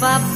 va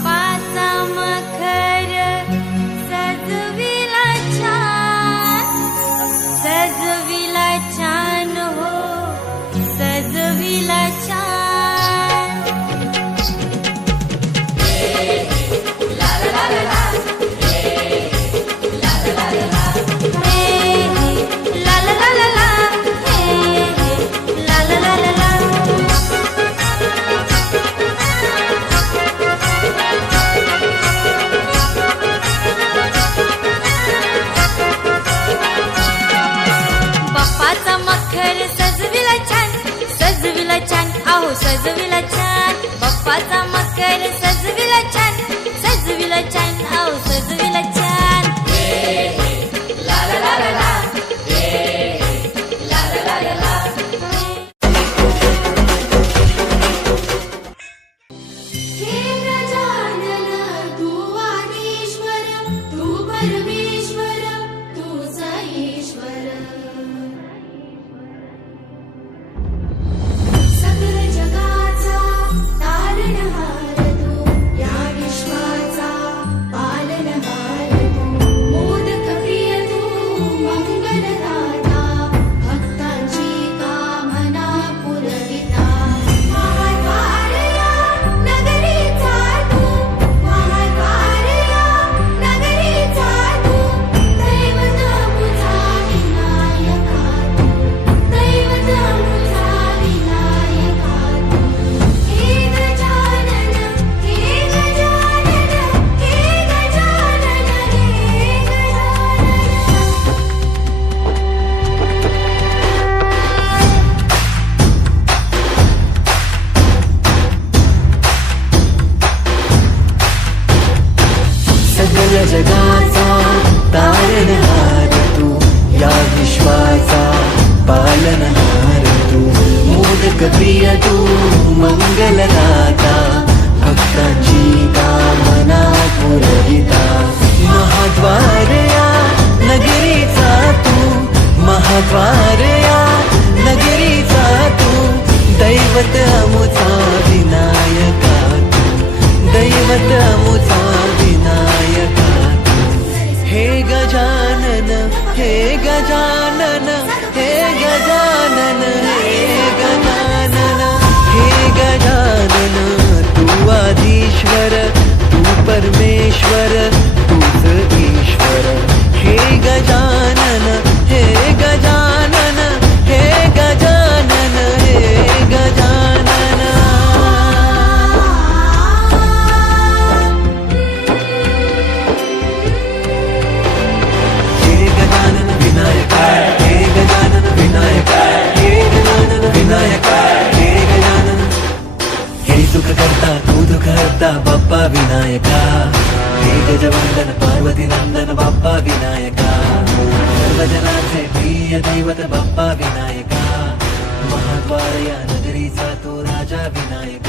जगाचा तारणहार तू. या विश्वाचा पालनहार तू. मोदक प्रिय तू मंगलदाता. भक्ताची कामना पुरविता. महाद्वारया नगरीचा तू. महाद्वारया नगरीचा तू. दैवत अमुचा विनायका तू. दैवत अमुचा हे गजानन हे गजानन మధుకర్త బప్ప వినాయక హే గజవందన పార్వతి నందన బప్ప వినాయక సర్వజనాథే ప్రియ దైవత బప్ప వినాయక మహాద్వారయ నగరీసా తో రాజా వినాయక